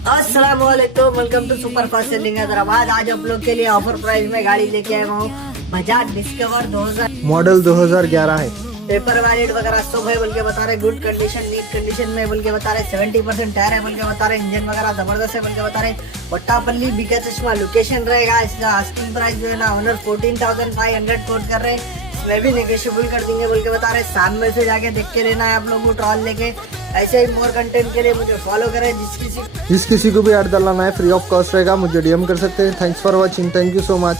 अस्सलाम वालेकुम, welcome to super fast selling Hyderabad. आज आप लोग के लिए ऑफर प्राइस में गाड़ी लेके आया हूँ बजाज डिस्कवर 2000 मॉडल 2011 है। पेपर वैलिड वगैरह सब है बोल के बता रहे। गुड कंडीशन, नीट कंडीशन में बोल के बता रहे। 70% टायर है बोल के बता रहे। इंजन वगैरह जबरदस्त है बोल के बता रहे। पट्टापल्ली बीका चश्मा लोकेशन रहेगा। इसका आस्किंग प्राइस जो है ना ओनर 14,500 कोट कर रहे हैं। इसमें भी नेगोशिएबल कर देंगे बोल के बता रहे। सामने से जाके देख के लेना है आप लोगों को ट्रॉल लेके। ऐसे ही मोर कंटेंट के लिए मुझे फॉलो करें। जिस किसी को भी ऐड डलाना है फ्री ऑफ कॉस्ट रहेगा, मुझे डीएम कर सकते हैं। Thanks for watching, thank you so much.